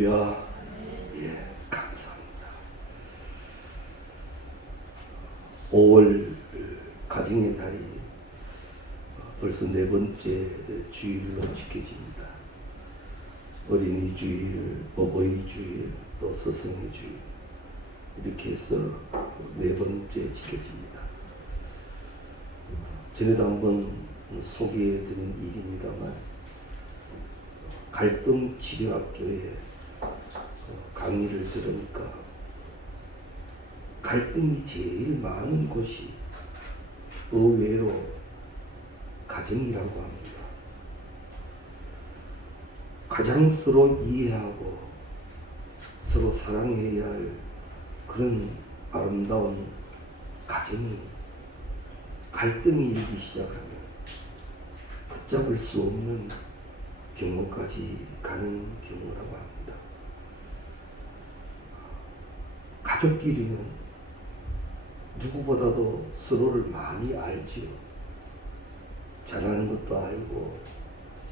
할렐루야. 예, 감사합니다. 5월 가정의 달이 벌써 4번째 주일로 지켜집니다. 어린이 주일, 어버이 주일, 또 스승의 주일, 이렇게 해서 4번째 지켜집니다. 전에도 한번 소개해드린 일입니다만, 갈등치료학교에 강의를 들으니까 갈등이 제일 많은 곳이 의외로 가정이라고 합니다. 가장 서로 이해하고 서로 사랑해야 할 그런 아름다운 가정이 갈등이 일기 시작하면 붙잡을 수 없는 경우까지 가는 경우라고 합니다. 가족끼리는 누구보다도 서로를 많이 알지요. 잘하는 것도 알고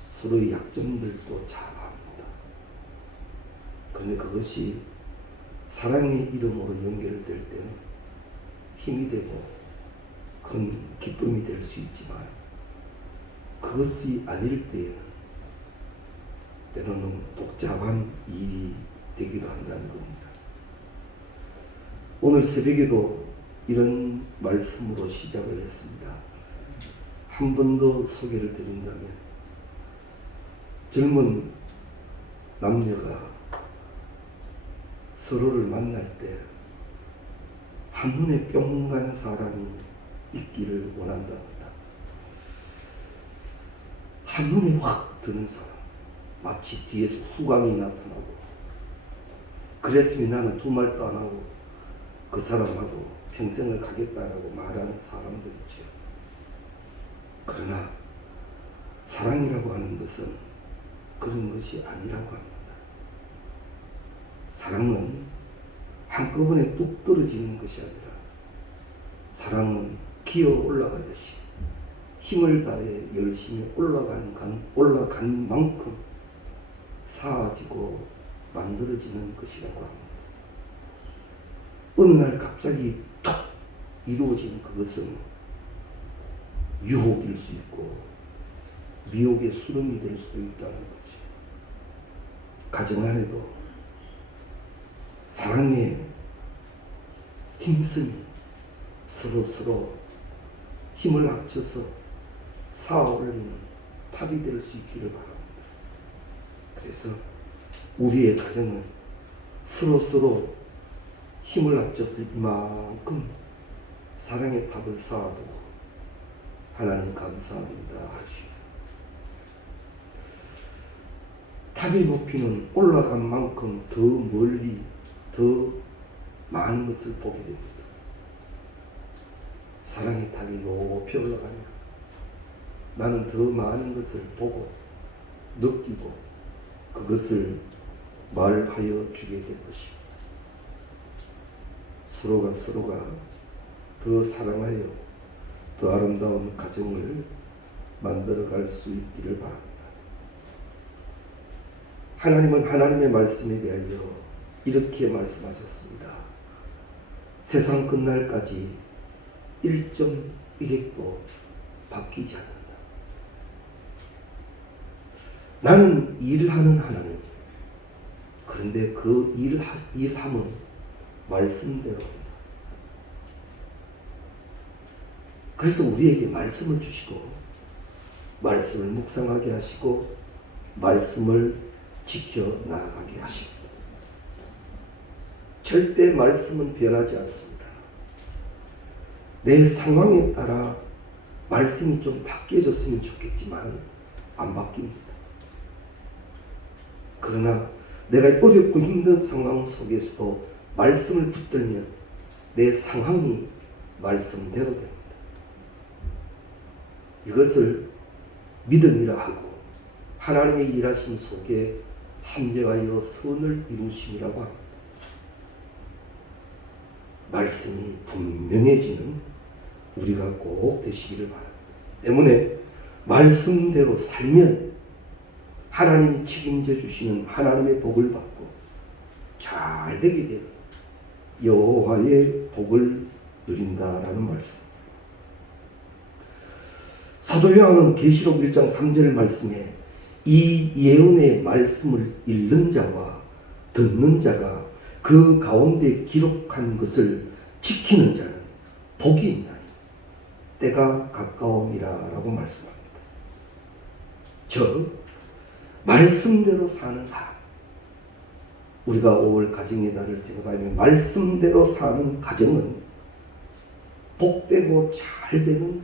서로의 약점들도 잘 압니다. 그런데 그것이 사랑의 이름으로 연결될 때는 힘이 되고 큰 기쁨이 될 수 있지만, 그것이 아닐 때에는 때로는 복잡한 일이 되기도 한다는 겁니다. 오늘 새벽에도 이런 말씀으로 시작을 했습니다. 한 번 더 소개를 드린다면, 젊은 남녀가 서로를 만날 때 한눈에 뿅 가는 사람이 있기를 원한답니다. 한눈에 확 드는 사람, 마치 뒤에서 후광이 나타나고, 그랬으면 나는 두 말도 안 하고 그 사람하고 평생을 가겠다라고 말하는 사람도 있죠. 그러나 사랑이라고 하는 것은 그런 것이 아니라고 합니다. 사랑은 한꺼번에 뚝 떨어지는 것이 아니라, 사랑은 기어 올라가듯이 힘을 다해 열심히 올라간 만큼 쌓아지고 만들어지는 것이라고 합니다. 어느 날 갑자기 톡 이루어진 그것은 유혹일 수 있고 미혹의 수렁이 될 수도 있다는 거지. 가정 안에도 사랑의 힘쓰니 서로 힘을 합쳐서 쌓아 올리는 탑이 될 수 있기를 바랍니다. 그래서 우리의 가정은 서로 힘을 합쳐서 이만큼 사랑의 탑을 쌓아두고 하나님 감사합니다 하시오. 탑의 높이는 올라간 만큼 더 멀리 더 많은 것을 보게 됩니다. 사랑의 탑이 높이 올라가면 나는 더 많은 것을 보고 느끼고 그것을 말하여 주게 될 것입니다. 서로가 더 사랑하여 더 아름다운 가정을 만들어갈 수 있기를 바랍니다. 하나님은 하나님의 말씀에 대하여 이렇게 말씀하셨습니다. 세상 끝날까지 1.1획도 바뀌지 않는다. 나는 일하는 하나님. 그런데 그 일함은 말씀대로입니다. 그래서 우리에게 말씀을 주시고, 말씀을 묵상하게 하시고, 말씀을 지켜 나아가게 하십니다. 절대 말씀은 변하지 않습니다. 내 상황에 따라 말씀이 좀 바뀌어졌으면 좋겠지만 안 바뀝니다. 그러나 내가 어렵고 힘든 상황 속에서도 말씀을 붙들면 내 상황이 말씀대로 됩니다. 이것을 믿음이라 하고, 하나님의 일하심 속에 합력하여 선을 이루심이라고 합니다. 말씀이 분명해지는 우리가 꼭 되시기를 바랍니다. 때문에 말씀대로 살면 하나님이 책임져 주시는 하나님의 복을 받고, 잘 되게 되는 여호와의 복을 누린다라는 말씀. 사도 요한은 계시록 1장 3절 말씀에 이 예언의 말씀을 읽는 자와 듣는 자가 그 가운데 기록한 것을 지키는 자는 복이 있나니 때가 가까움이라라고 말씀합니다. 즉 말씀대로 사는 사람, 우리가 5월 가정의 달을 생각하면 말씀대로 사는 가정은 복되고 잘 되는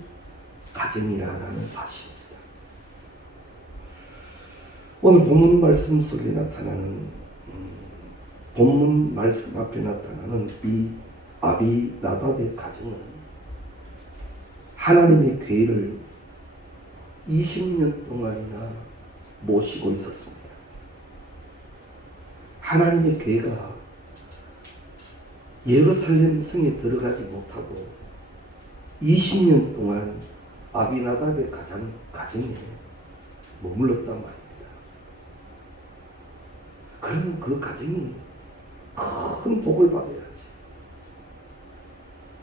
가정이라는 사실입니다. 오늘 본문 말씀 속에 나타나는 본문 말씀 앞에 나타나는 이 아비나답의 가정은 하나님의 궤를 20년 동안이나 모시고 있었습니다. 하나님의 궤가 예루살렘 성에 들어가지 못하고 20년 동안 아비나답의 가정에 머물렀단 말입니다. 그러면 그 가정이 큰 복을 받아야지.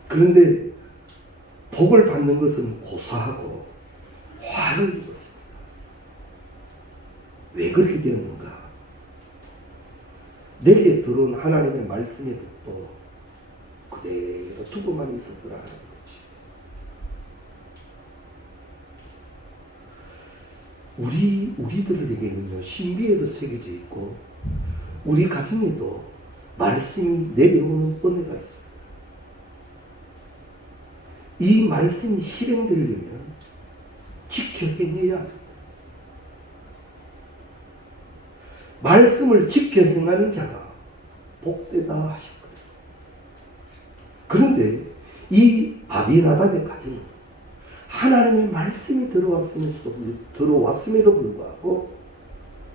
그런데 복을 받는 것은 고사하고 화를 입었습니다. 왜 그렇게 되었는가? 내게 들어온 하나님의 말씀의 복도 그대로 두고만 있었더라는 거지. 우리들에게는요, 신비에도 새겨져 있고 우리 가정에도 말씀이 내려오는 은혜가 있습니다. 이 말씀이 실행되려면 지켜 행해야 합니다. 말씀을 지켜 행하는 자가 복되다 하실 거예요. 그런데 이 아비나답의 가정은 하나님의 말씀이 들어왔음에도 불구하고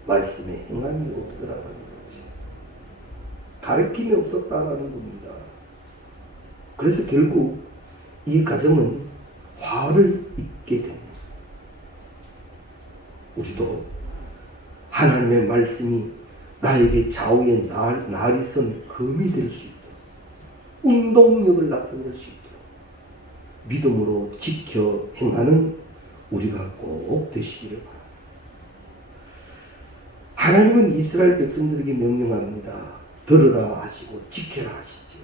말씀에 행함이 없더라라는 거지. 가르침이 없었다라는 겁니다. 그래서 결국 이 가정은 화를 입게 됩니다. 우리도 하나님의 말씀이 나에게 좌우에 날이 선 검이 될 수 있도록, 운동력을 나타낼 수 있도록 믿음으로 지켜 행하는 우리가 꼭 되시기를 바랍니다. 하나님은 이스라엘 백성들에게 명령합니다. 들으라 하시고 지켜라 하시지.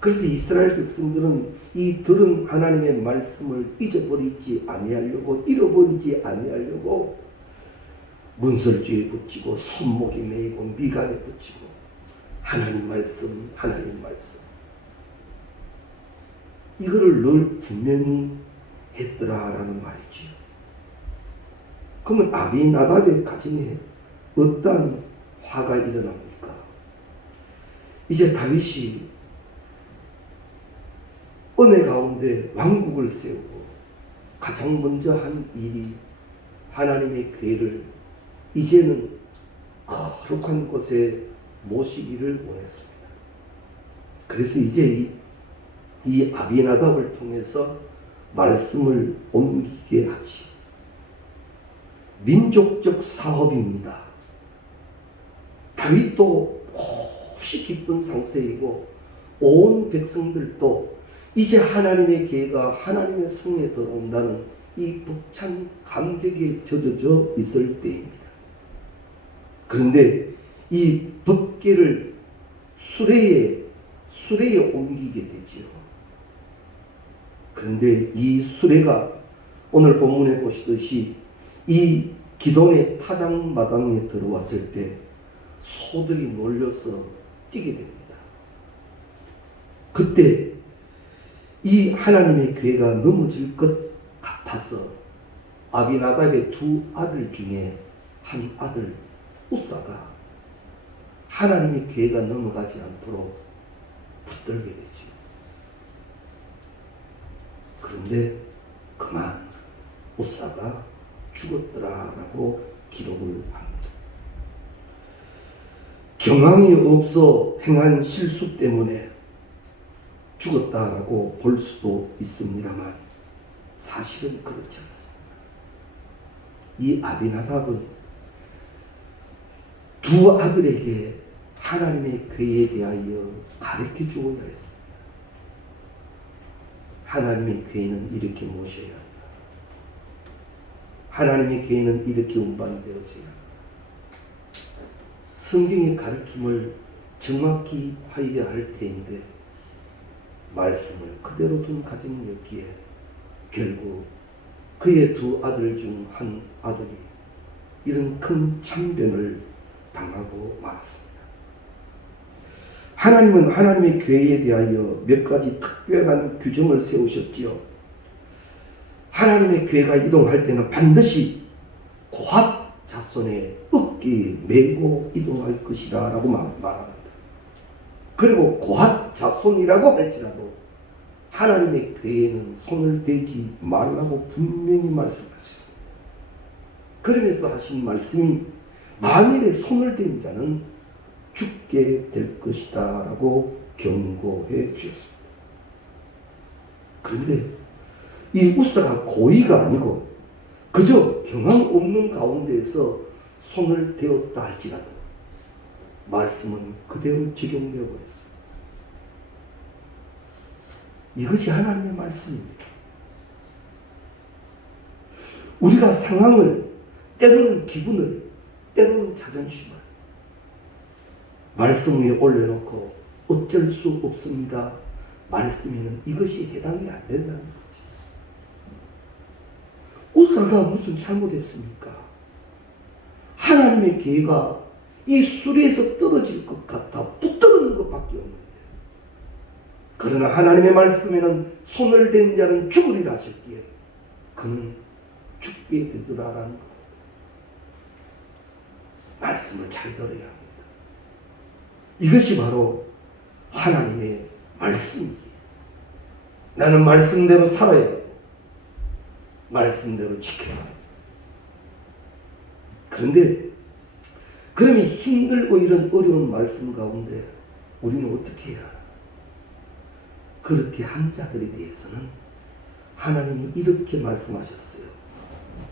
그래서 이스라엘 백성들은 이 들은 하나님의 말씀을 잊어버리지 아니하려고, 잃어버리지 아니하려고 문설주에 붙이고 손목에 매이고 미간에 붙이고 하나님 말씀 이거를 늘 분명히 했더라라는 말이죠. 그러면 아비나답의 가정에 어떠한 화가 일어납니까? 이제 다윗이 은혜 가운데 왕국을 세우고 가장 먼저 한 일이 하나님의 궤를 이제는 거룩한 곳에 모시기를 원했습니다. 그래서 이제 이 아비나답을 통해서 말씀을 옮기게 하지. 민족적 사업입니다. 다윗도 몹시 기쁜 상태이고 온 백성들도 이제 하나님의 궤가 하나님의 성에 들어온다는 이 벅찬 감격에 젖어져 있을 때입니다. 그런데 이 법궤를 수레에 옮기게 되지요. 그런데 이 수레가 오늘 본문에 보시듯이 이 기동의 타작마당에 들어왔을 때 소들이 놀려서 뛰게 됩니다. 그때 이 하나님의 궤가 넘어질 것 같아서 아비나답의 두 아들 중에 한 아들 우사가 하나님의 궤가 넘어가지 않도록 붙들게 되죠. 그런데 그만 우사가 죽었더라라고 기록을 합니다. 경황이 없어 행한 실수 때문에 죽었다라고 볼 수도 있습니다만 사실은 그렇지 않습니다. 이 아비나답은 두 아들에게 하나님의 교회에 대하여 가르쳐 주어야 했습니다. 하나님의 교회는 이렇게 모셔야 한다. 하나님의 교회는 이렇게 운반되어져야 한다. 성경의 가르침을 정확히 하여야 할 텐데 말씀을 그대로 둔 가정이었기에 결국 그의 두 아들 중 한 아들이 이런 큰 참변을 당하고 말았습니다. 하나님은 하나님의 교회에 대하여 몇 가지 특별한 규정을 세우셨지요. 하나님의 교회가 이동할 때는 반드시 고핫 자손의 어깨에 메고 이동할 것이라 라고 말합니다. 그리고 고핫 자손이라고 할지라도 하나님의 교회에는 손을 대지 말라고 분명히 말씀하셨습니다. 그러면서 하신 말씀이 만일에 손을 댄 자는 죽게 될 것이다 라고 경고해 주셨습니다. 그런데 이 우사가 고의가 아니고 그저 경황 없는 가운데에서 손을 대었다 할지라도 말씀은 그대로 적용되어 버렸어요. 이것이 하나님의 말씀입니다. 우리가 상황을, 때로는 기분을, 때로는 자존심을 말씀 위에 올려놓고 어쩔 수 없습니다. 말씀에는 이것이 해당이 안 된다는 거죠. 우사가 무슨 잘못했습니까? 하나님의 계획가 이 수리에서 떨어질 것 같아 붙들는 것밖에 없는데, 그러나 하나님의 말씀에는 손을 댄 자는 죽으리라 하셨기에 그는 죽게 되더라라는 겁니다. 말씀을 잘 들어야 합니다. 이것이 바로 하나님의 말씀이기에 나는 말씀대로 살아야 하고 말씀대로 지켜야 합니다. 그런데 그러면 힘들고 이런 어려운 말씀 가운데 우리는 어떻게 해야 하나? 그렇게 한 자들에 대해서는 하나님이 이렇게 말씀하셨어요.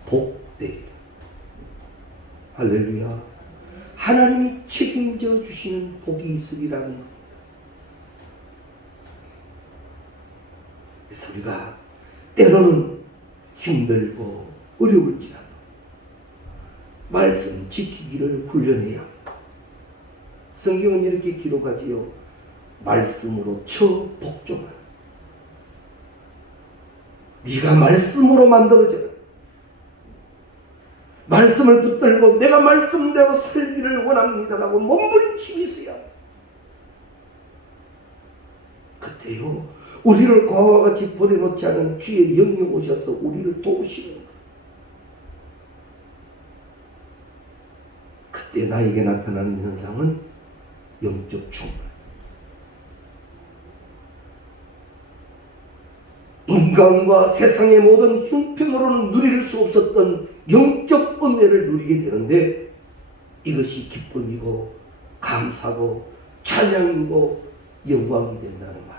복되리라. 할렐루야. 하나님이 책임져 주시는 복이 있으리라는 겁니다. 그래서 우리가 때로는 힘들고 어려울지라도 말씀 지키기를 훈련해야 합니다. 성경은 이렇게 기록하지요. 말씀으로 쳐 복종하라. 네가 말씀으로 만들어져라. 말씀을 붙들고 내가 말씀대로 살기를 원합니다라고 몸부림치고 있어야 합니다. 그때요 우리를 과와 같이 버려놓지 않은 주의 영이 오셔서 우리를 도우시는 거예요. 그때 나에게 나타나는 현상은 영적 충만. 인간과 세상의 모든 형편으로는 누릴 수 없었던 영적 은혜를 누리게 되는데 이것이 기쁨이고 감사고 찬양이고 영광이 된다는 말.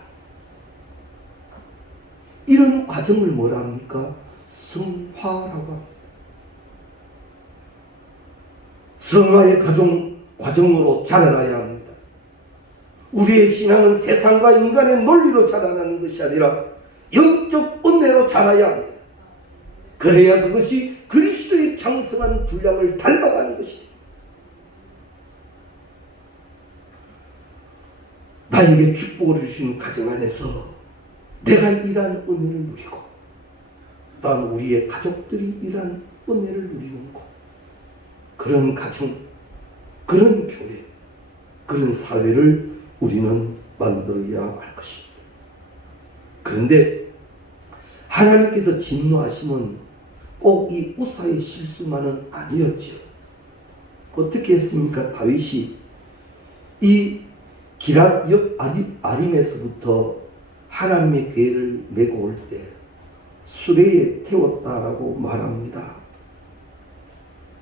이런 과정을 뭐라 합니까? 성화라고 합니다. 성화의 과정으로 자라나야 합니다. 우리의 신앙은 세상과 인간의 논리로 자라나는 것이 아니라 영적 은혜로 자라야 합니다. 그래야 그것이 그리스도의 장성한 분량을 닮아가는 것이다. 나에게 축복을 주신 가정 안에서 내가 이러한 은혜를 누리고 또한 우리의 가족들이 이러한 은혜를 누리는 곳, 그런 가정, 그런 교회, 그런 사회를 우리는 만들어야 할 것입니다. 그런데 하나님께서 진노하심은 꼭 이 우사의 실수만은 아니었죠. 어떻게 했습니까? 다윗이 이 기랏 옆 아림에서부터 하나님의 궤를 메고 올 때 수레에 태웠다라고 말합니다.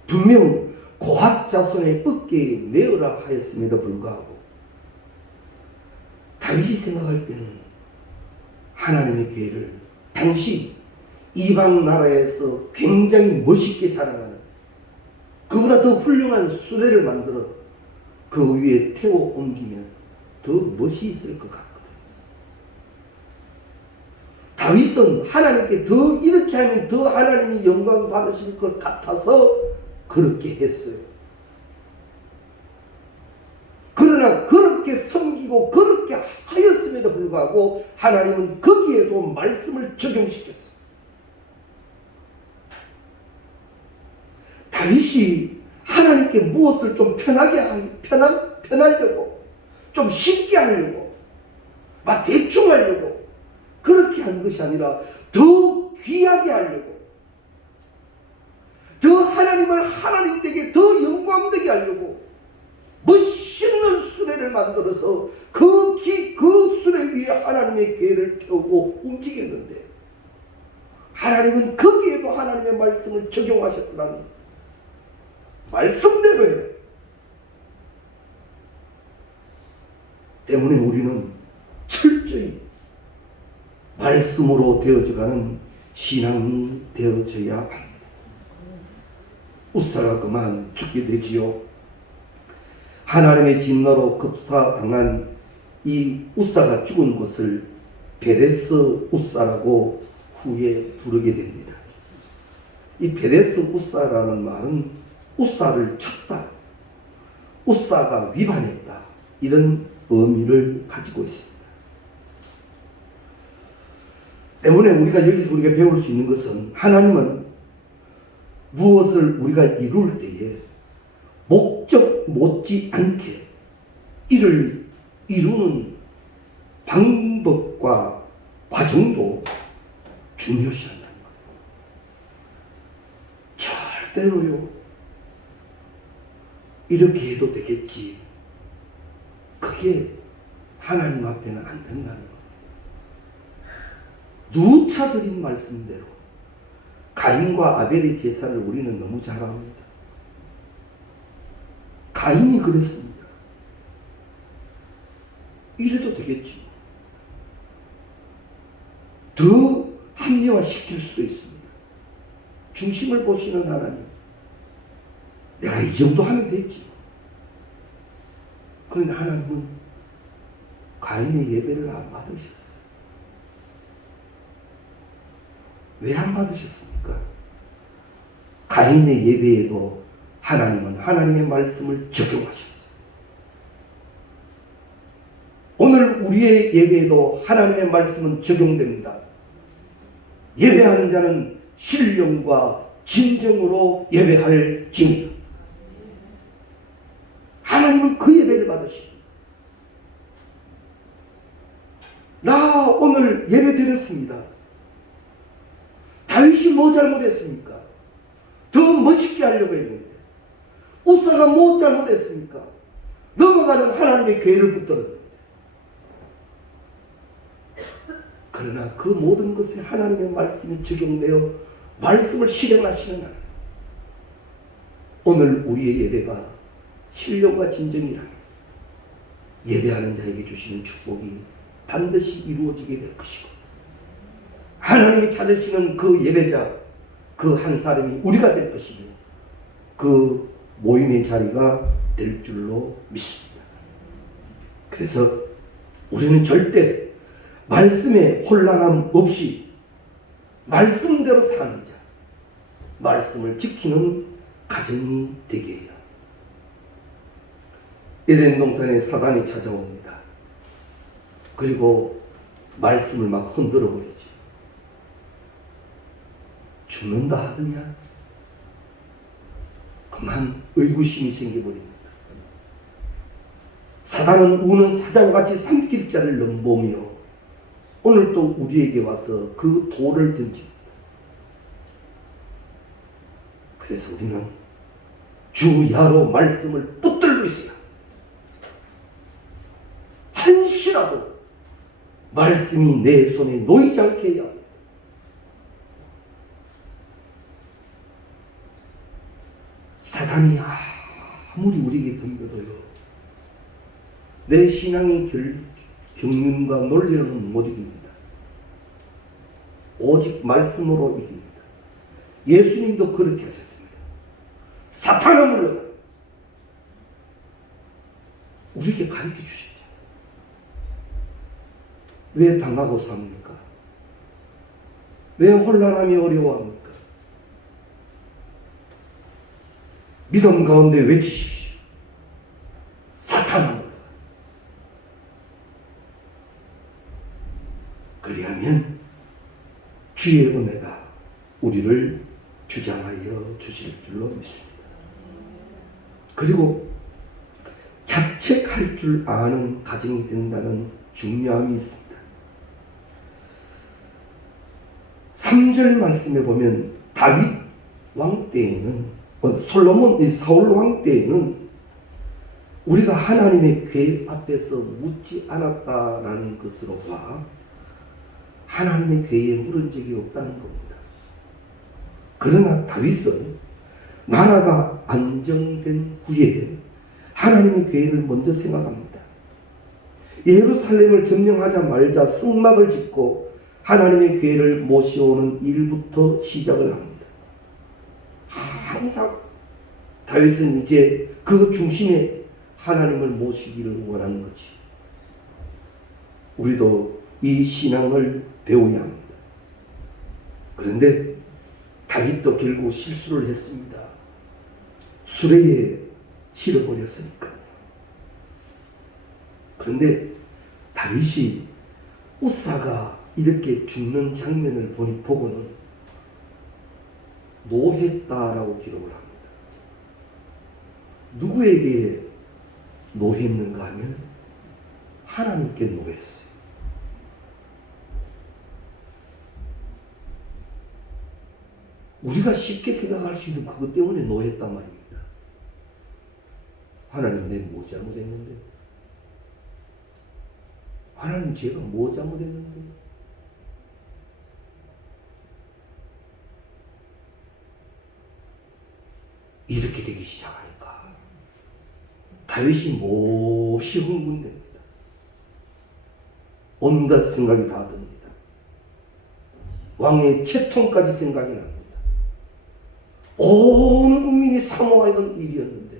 분명 고핫 자손의 어깨에 메어라 하였음에도 불구하고 다윗이 생각할 때는 하나님의 궤를 당시 이방 나라에서 굉장히 멋있게 자랑하는 그보다 더 훌륭한 수레를 만들어 그 위에 태워 옮기면 더 멋이 있을 것 같거든요. 다윗은 하나님께 더 이렇게 하면 더 하나님이 영광 받으실 것 같아서 그렇게 했어요. 그러나 그렇게 섬기고 그렇게 하였음에도 불구하고 하나님은 거기에도 말씀을 적용시켰어요. 다윗이 하나님께 무엇을 좀 편하려고 좀 쉽게 하려고 막 대충 하려고 그렇게 한 것이 아니라 더 귀하게 하려고 더 하나님을 하나님 되게 더 영광되게 하려고 멋있는 수레를 만들어서 그 수레 위에 하나님의 계를 태우고 움직였는데 하나님은 거기에도 하나님의 말씀을 적용하셨더라는 말씀대로 해요. 때문에 우리는 철저히 말씀으로 되어져가는 신앙이 되어져야 합니다. 웃사가 그만 죽게 되지요. 하나님의 진노로 급사당한 이 웃사가 죽은 곳을 베레스 웃사라고 후에 부르게 됩니다. 이 베레스 웃사라는 말은 웃사를 쳤다, 웃사가 위반했다, 이런 의미를 가지고 있습니다. 때문에 우리가 여기서 우리가 배울 수 있는 것은 하나님은 무엇을 우리가 이룰 때에 목적 못지않게 이를 이루는 방법과 과정도 중요시한다는 거예요. 절대로요, 이렇게 해도 되겠지, 그게 하나님 앞에는 안 된다는 거예요. 누차 드린 말씀대로 가인과 아벨의 제사를 우리는 너무 잘 압니다. 가인이 그랬습니다. 이래도 되겠지. 더 합리화시킬 수도 있습니다. 중심을 보시는 하나님, 내가 이 정도 하면 되지. 그런데 하나님은 가인의 예배를 안 받으셨어요. 왜 안 받으셨습니까? 가인의 예배에도 하나님은 하나님의 말씀을 적용하셨어요. 오늘 우리의 예배에도 하나님의 말씀은 적용됩니다. 예배하는 자는 신령과 진정으로 예배할지니라. 하나님은 그 예배를 받으시고, 나 오늘 예배 드렸습니다. 다윗이 뭐 잘못했습니까? 더 멋있게 하려고 했는데. 웃사가 뭐 잘못했습니까? 넘어가는 하나님의 궤를 붙들었는데. 그러나 그 모든 것에 하나님의 말씀이 적용되어 말씀을 실행하시는 하나님. 오늘 우리의 예배가 신령과 진정이라면 예배하는 자에게 주시는 축복이 반드시 이루어지게 될 것이고, 하나님이 찾으시는 그 예배자, 그 한 사람이 우리가 될 것이며 그 모임의 자리가 될 줄로 믿습니다. 그래서 우리는 절대 말씀에 혼란함 없이 말씀대로 사는 자, 말씀을 지키는 가정이 되게 해요. 에덴 동산에 사단이 찾아옵니다. 그리고 말씀을 막 흔들어 버리지. 죽는다 하더냐? 그만 의구심이 생겨버립니다. 사단은 우는 사자같이 삼킬 자를 넘보며 오늘 또 우리에게 와서 그 돌을 던집니다. 그래서 우리는 주야로 말씀을 붙들고 있어야 한시라도 말씀이 내 손에 놓이지 않게 해야 합니다. 사단이 아무리 우리에게 덤벼도요, 내 신앙의 경륜과 논리로는 못 이깁니다. 오직 말씀으로 이깁니다. 예수님도 그렇게 하셨습니다. 사탄아 물러가. 우리에게 가르쳐 주셨죠. 왜 당하고 삽니까? 왜 혼란함이 어려워합니까? 믿음 가운데 외치십시오. 사탄아 물러가라. 그리하면 주의 은혜가 우리를 주장하여 주실 줄로 믿습니다. 그리고 자책할 줄 아는 가정이 된다는 중요함이 있습니다. 3절 말씀에 보면 다윗 왕 때에는 사울 왕 때에는 우리가 하나님의 궤 앞에서 묻지 않았다라는 것으로 봐 하나님의 궤에 물은 적이 없다는 겁니다. 그러나 다윗은 나라가 안정된 후에 하나님의 궤를 먼저 생각합니다. 예루살렘을 점령하자마자 성막을 짓고 하나님의 궤를 모셔오는 일부터 시작을 합니다. 항상 다윗은 이제 그 중심에 하나님을 모시기를 원하는 거지. 우리도 이 신앙을 배워야 합니다. 그런데 다윗도 결국 실수를 했습니다. 수레에 실어버렸으니까. 그런데 다윗이 우사가 이렇게 죽는 장면을 보고는 노했다라고 기록을 합니다. 누구에게 노했는가 하면 하나님께 노했어요. 우리가 쉽게 생각할 수 있는 그것 때문에 노했단 말입니다. 하나님 내가 뭐 잘못했는데? 하나님 제가 뭐 잘못했는데? 이렇게 되기 시작하니까 다윗이 몹시 흥분됩니다. 온갖 생각이 다 듭니다. 왕의 채통까지 생각이 납니다. 온 국민이 사모하던 일이었는데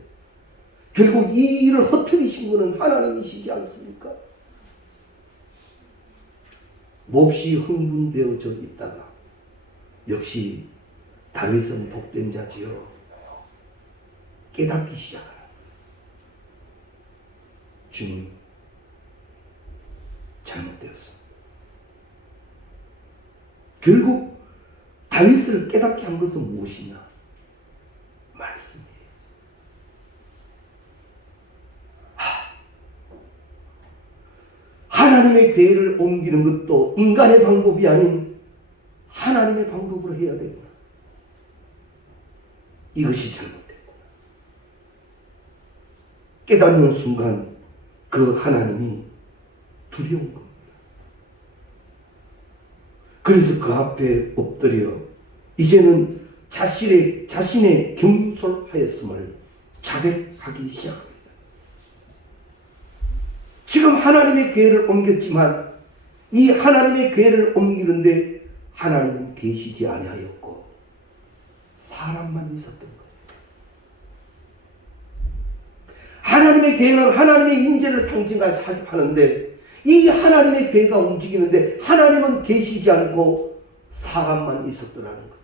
결국 이 일을 허트리신 분은 하나님이시지 않습니까? 몹시 흥분되어져 있다가 역시 다윗은 복된 자지요. 깨닫기 시작합니다. 주님, 잘못되었습니다. 결국 다윗을 깨닫게 한 것은 무엇이냐? 말씀이에요. 하나님의 궤를 옮기는 것도 인간의 방법이 아닌 하나님의 방법으로 해야 되구나. 이것이 잘못됐구나. 깨닫는 순간 그 하나님이 두려운 겁니다. 그래서 그 앞에 엎드려 이제는 자신의 경솔하였음을 자백하기 시작합니다. 지금 하나님의 궤를 옮겼지만 이 하나님의 궤를 옮기는데 하나님은 계시지 아니하였고 사람만 있었던 거예요. 하나님의 궤는 하나님의 인재를 상징하는데 이 하나님의 궤가 움직이는데 하나님은 계시지 않고 사람만 있었더라는 거지.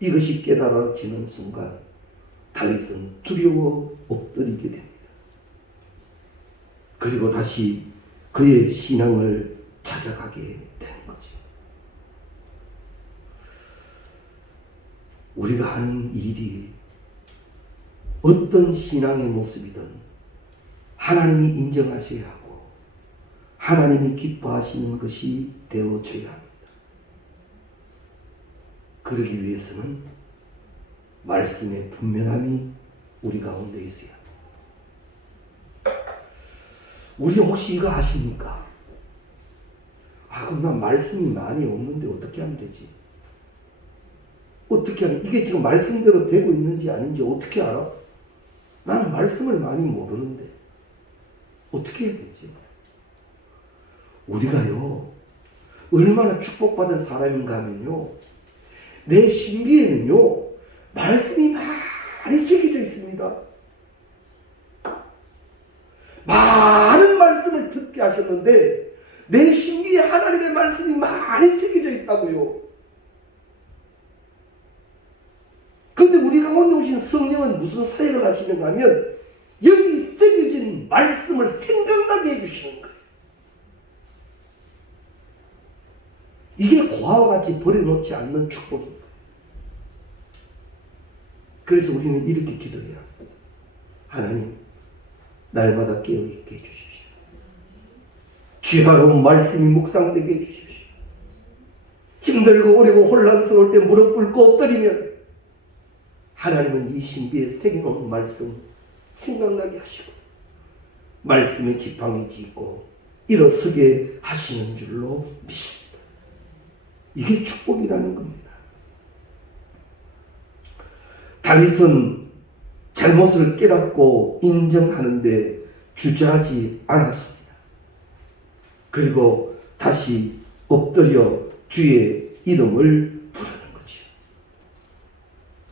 이것이 깨달아지는 순간 다윗은 두려워 엎드리게 됩니다. 그리고 다시 그의 신앙을 찾아가게 되는 거지. 우리가 하는 일이 어떤 신앙의 모습이든 하나님이 인정하셔야 하고 하나님이 기뻐하시는 것이 되어져야 합니다. 그러기 위해서는 말씀의 분명함이 우리 가운데 있어야 합니다. 우리 혹시 이거 아십니까? 그럼 난 말씀이 많이 없는데 어떻게 하면 되지? 어떻게 하면 이게 지금 말씀대로 되고 있는지 아닌지 어떻게 알아? 나는 말씀을 많이 모르는데 어떻게 해야 되지? 우리가요 얼마나 축복받은 사람인가 하면요 내 신비에는요 말씀이 많이 새겨져 있습니다. 많은 말씀을 듣게 하셨는데 내 심기에 하나님의 말씀이 많이 새겨져 있다고요. 그런데 우리 가운데 오신 성령은 무슨 사역을 하시는가 하면 여기 새겨진 말씀을 생각나게 해주시는 거예요. 이게 고아와 같이 버려놓지 않는 축복입니다. 그래서 우리는 이렇게 기도해야 합니다. 하나님, 날마다 깨어있게 해주십시오. 지혜로운 말씀이 묵상되게 해주십시오. 힘들고 어렵고 혼란스러울 때 무릎 꿇고 엎드리면 하나님은 이 신비에 새겨놓은 말씀 생각나게 하시고 말씀의 지팡이 짚고 일어서게 하시는 줄로 믿습니다. 이게 축복이라는 겁니다. 다윗은 잘못을 깨닫고 인정하는데 주저하지 않았습니다. 그리고 다시 엎드려 주의 이름을 부르는 거죠.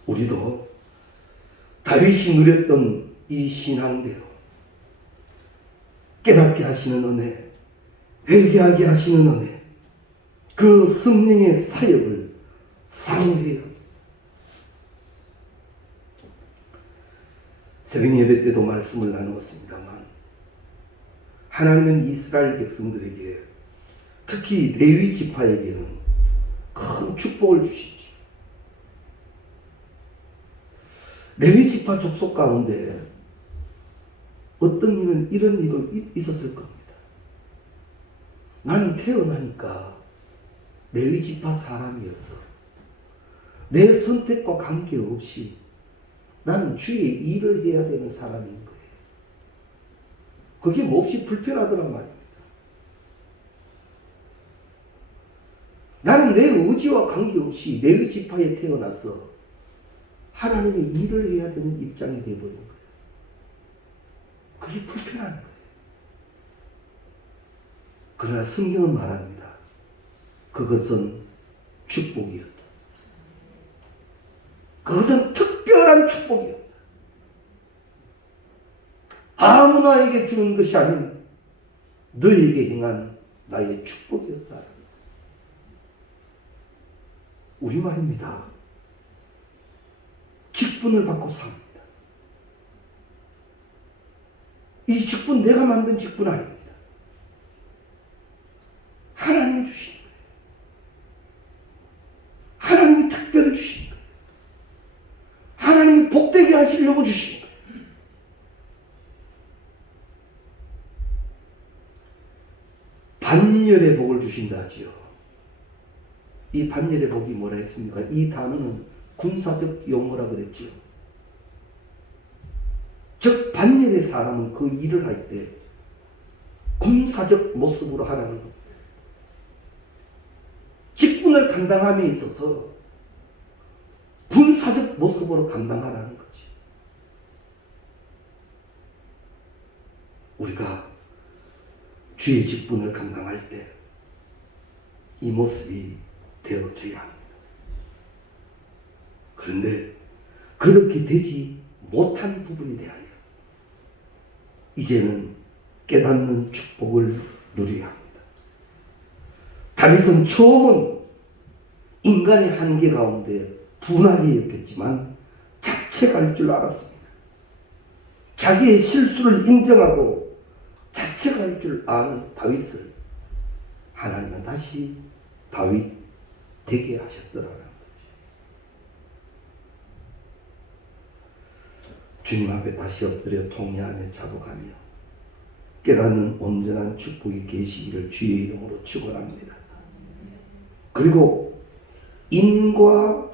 우리도 다윗이 누렸던 이 신앙대로 깨닫게 하시는 은혜, 회개하게 하시는 은혜, 그 성령의 사역을 사모해야 합니다. 새벽 예배 때도 말씀을 나누었습니다만 하나님은 이스라엘 백성들에게 특히 레위 지파에게는 큰 축복을 주시죠. 레위 지파 족속 가운데 어떤 일은 이런 일도 있었을 겁니다. 나는 태어나니까 레위 지파 사람이어서 내 선택과 관계없이 나는 주의 일을 해야 되는 사람인 거예요. 그게 몹시 불편하더란 말입니다. 나는 내 의지와 관계없이 레위 지파에 태어나서 하나님의 일을 해야 되는 입장이 되어버린 거예요. 그게 불편한 거예요. 그러나 성경은 말합니다. 그것은 축복이었다. 그것은 특별한 축복이었다. 아무나에게 주는 것이 아닌 너에게 행한 나의 축복이었다. 우리말입니다. 직분을 받고 삽니다. 이 직분 내가 만든 직분 아닙니다. 하나님이 주신 거예요. 하나님이 특별히 주신 거예요. 하나님이 복되게 하시려고 주신 거예요. 반열의 복을 주신다 하지요. 이 반열의 복이 뭐라 했습니까? 이 단어는 군사적 용어라 그랬지요. 즉 반열의 사람은 그 일을 할 때 군사적 모습으로 하라는 겁니다. 직분을 감당함에 있어서 군사적 모습으로 감당하라는 거지. 우리가 주의 직분을 감당할 때 이 모습이 되어져야 합니다. 그런데 그렇게 되지 못한 부분에 대하여 이제는 깨닫는 축복을 누려야 합니다. 다윗은 처음은 인간의 한계 가운데 분하게 여겼지만 자책할 줄 알았습니다. 자기의 실수를 인정하고 자책할 줄 아는 다윗을 하나님은 다시 다윗 되게 하셨더라는 거죠. 주님 앞에 다시 엎드려 통회하며 자복하며 깨닫는 온전한 축복이 계시기를 주의 이름으로 축원합니다. 그리고 인과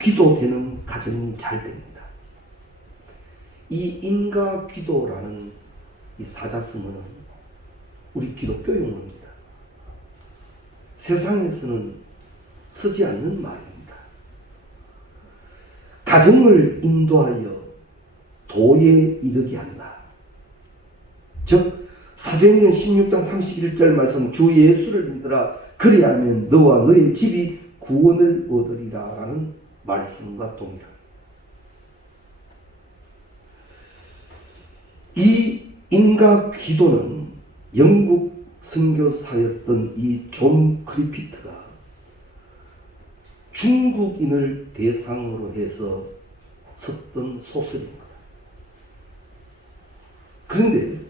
기도되는 가정이 잘 됩니다. 이 인과 기도라는 이 사자성어는 우리 기독교 용어입니다. 세상에서는 쓰지 않는 말입니다. 가정을 인도하여 도에 이르게 한다. 즉 사도행전 16장 31절 말씀 주 예수를 믿으라 그리하면 너와 너의 집이 구원을 얻으리라 라는 말씀과 동일합니다. 이 인가 기도는 영국 선교사였던 이 존 크리피트가 중국인을 대상으로 해서 썼던 소설입니다. 그런데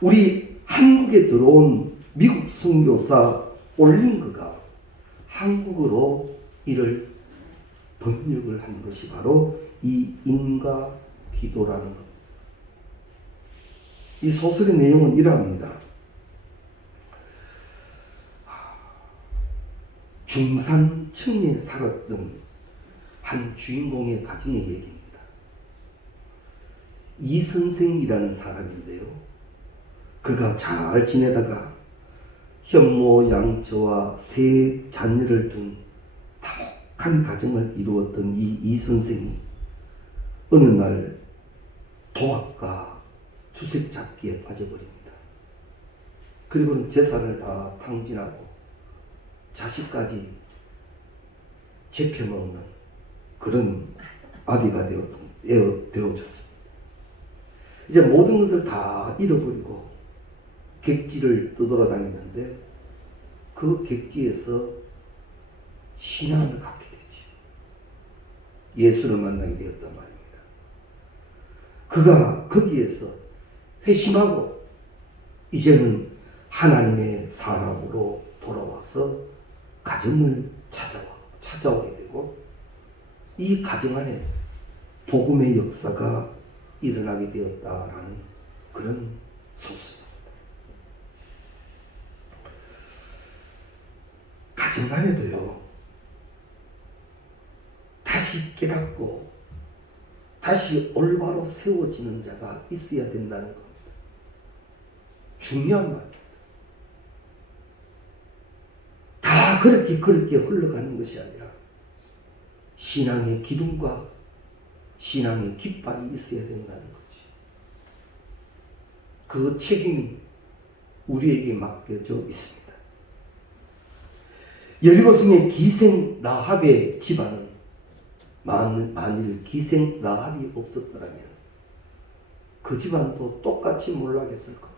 우리 한국에 들어온 미국 선교사 올링거가 한국어로 이를 번역을 한 것이 바로 이 인가 기도라는 것. 이 소설의 내용은 이러합니다. 중산층에 살았던 한 주인공의 가정의 얘기입니다. 이 선생이라는 사람인데요. 그가 잘 지내다가 현모 양처와 세 자녀를 둔 다복한 가정을 이루었던 이 선생이 어느 날 도박과 주색 잡기에 빠져버립니다. 그리고는 재산을 다 탕진하고 자식까지 제펴먹는 그런 아비가 되어졌습니다. 이제 모든 것을 다 잃어버리고 객지를 떠돌아다니는데 그 객지에서 신앙을 갖게 되죠. 예수를 만나게 되었단 말입니다. 그가 거기에서 회심하고 이제는 하나님의 사람으로 돌아와서 가정을 찾아오게 되고 이 가정 안에 복음의 역사가 일어나게 되었다라는 그런 소설입니다. 가정 안에도요, 다시 깨닫고 다시 올바로 세워지는 자가 있어야 된다는 겁니다. 중요한 말입니다. 다 그렇게 흘러가는 것이 아니라 신앙의 기둥과 신앙의 깃발이 있어야 된다는 거지. 그 책임이 우리에게 맡겨져 있습니다. 여리고성의 기생 라합의 집안은 만일 기생 라합이 없었더라면 그 집안도 똑같이 몰락했을 겁니다.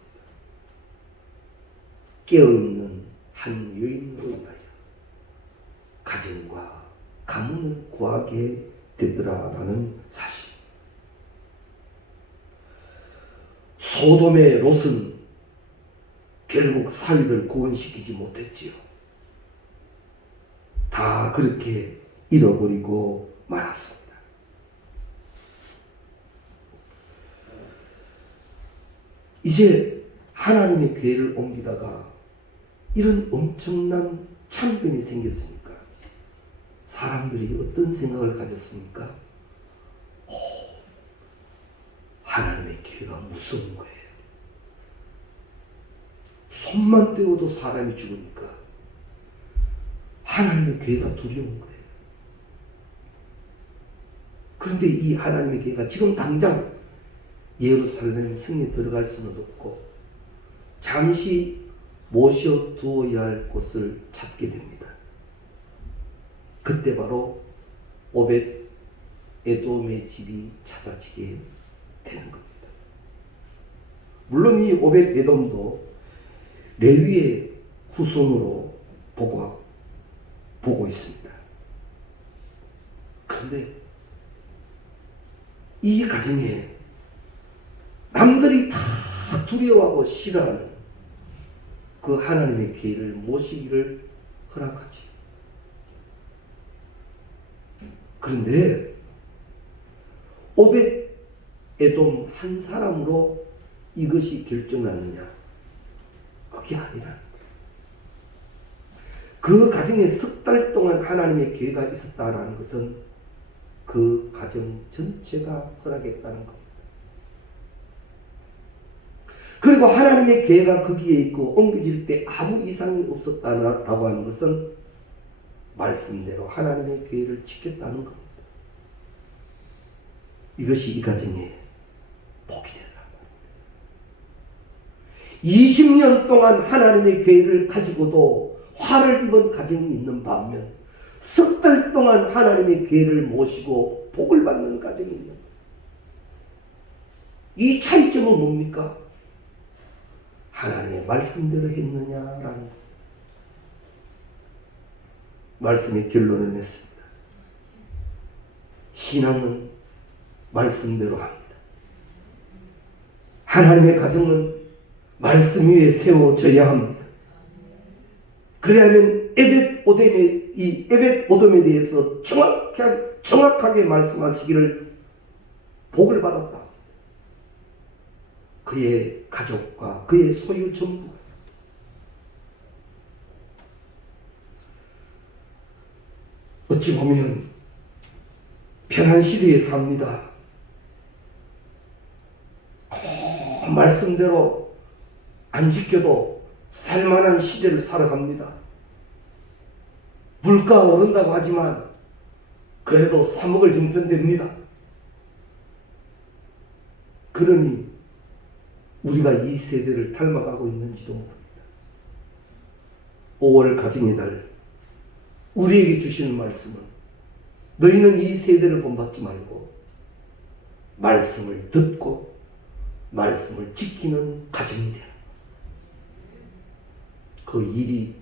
깨어있는 한 여인으로 인하여 가정과 가문을 구하게 되더라라는 사실. 소돔의 롯은 결국 사위를 구원시키지 못했지요. 다 그렇게 잃어버리고 말았습니다. 이제 하나님의 교회를 옮기다가 이런 엄청난 참변이 생겼으니까 사람들이 어떤 생각을 가졌습니까? 하나님의 교회가 무서운 거예요. 손만 떼어도 사람이 죽으니까 하나님의 교회가 두려운 거예요. 그런데 이 하나님의 교회가 지금 당장 예루살렘 성에 들어갈 수는 없고 잠시 모셔두어야 할 곳을 찾게 됩니다. 그때 바로 오벳 에돔의 집이 찾아지게 되는 겁니다. 물론 이 오벳 에돔도 레위의 후손으로 보고 있습니다. 그런데 이 가정에 남들이 다 두려워하고 싫어하는 그 하나님의 교회를 모시기를 허락하지. 그런데 오벳 에돔 한 사람으로 이것이 결정났느냐? 그게 아니라 그 가정에 석 달 동안 하나님의 교회가 있었다라는 것은 그 가정 전체가 허락했다는 겁니다. 그리고 하나님의 교회가 거기에 있고 옮겨질 때 아무 이상이 없었다라고 하는 것은 말씀대로 하나님의 교회를 지켰다는 겁니다. 이것이 이 가정의 복이 되라. 20년 동안 하나님의 교회를 가지고도 화를 입은 가정이 있는 반면 석 달 동안 하나님의 교회를 모시고 복을 받는 가정이 있는 거예요. 이 차이점은 뭡니까? 하나님의 말씀대로 했느냐라는 말씀의 결론을 냈습니다. 신앙은 말씀대로 합니다. 하나님의 가정은 말씀 위에 세워져야 합니다. 그래야만 에벳 오돔에 대해서 정확하게 말씀하시기를 복을 받았다. 그의 가족과 그의 소유 전부. 어찌 보면 편한 시대에 삽니다. 말씀대로 안 지켜도 살만한 시대를 살아갑니다. 물가 오른다고 하지만 그래도 사 먹을 형편됩니다. 그러니 우리가 이 세대를 닮아가고 있는지도 모릅니다. 5월 가정의 달 우리에게 주시는 말씀은 너희는 이 세대를 본받지 말고 말씀을 듣고 말씀을 지키는 가정이 되라. 그 일이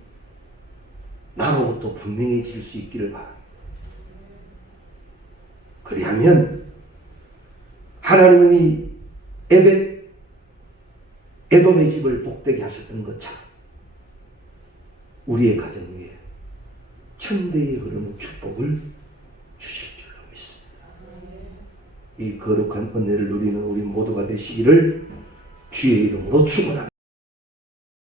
나로부터 분명해질 수 있기를 바랍니다. 그리하면 하나님은 이 에돔의 집을 복되게 하셨던 것처럼 우리의 가정 위에 천대에 흐르는 축복을 주실 줄로 믿습니다. 이 거룩한 은혜를 누리는 우리 모두가 되시기를 주의 이름으로 축원합니다.